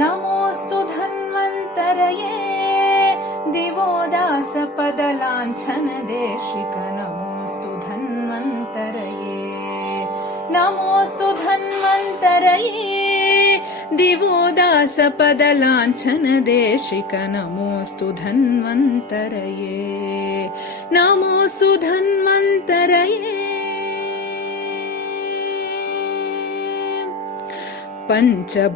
नमोऽस्तु धन्वन्तरये दिवोदासपदलाञ्छनदेशिक नमोऽस्तु धन्वन्तरये नमोऽस्तु धन्वन्तरये दिवोदासपदलाञ्छनदेशिक नमोऽस्तु धन्वन्तरये नमोऽस्तु धन्वन्तरये पञ्चभूतसङ्घात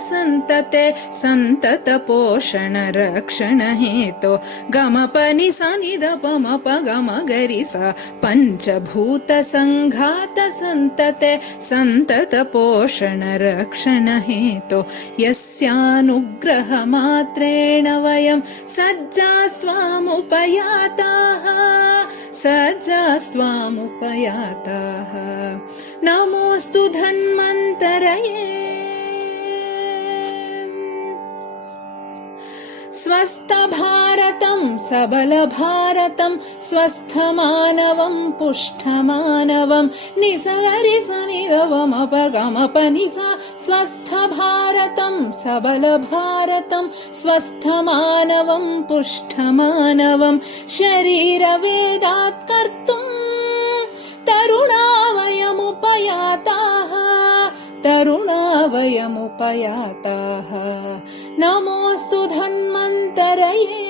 सन्तते सन्तत पोषण रक्षण हेतो गमपनि सनिदपमप गमगरि सा पञ्चभूतसङ्घात सन्तते सन्तत पोषण रक्षण हेतो यस्यानुग्रहमात्रेण वयं सज्जास्त्वामुपयाताः नमोऽस्तु धन्वन्तरये स्वस्थभारतं सबलभारतं स्वस्थमानवं पुष्ठमानवं निसगरिसनिगवमपगमपनिसा स्वस्थभारतं सबलभारतं स्वस्थमानवं पुष्ठमानवं शरीरवेदात् कर्तुं तरुणा वयमुपयाताः नमोऽस्तु धन्वन्तरये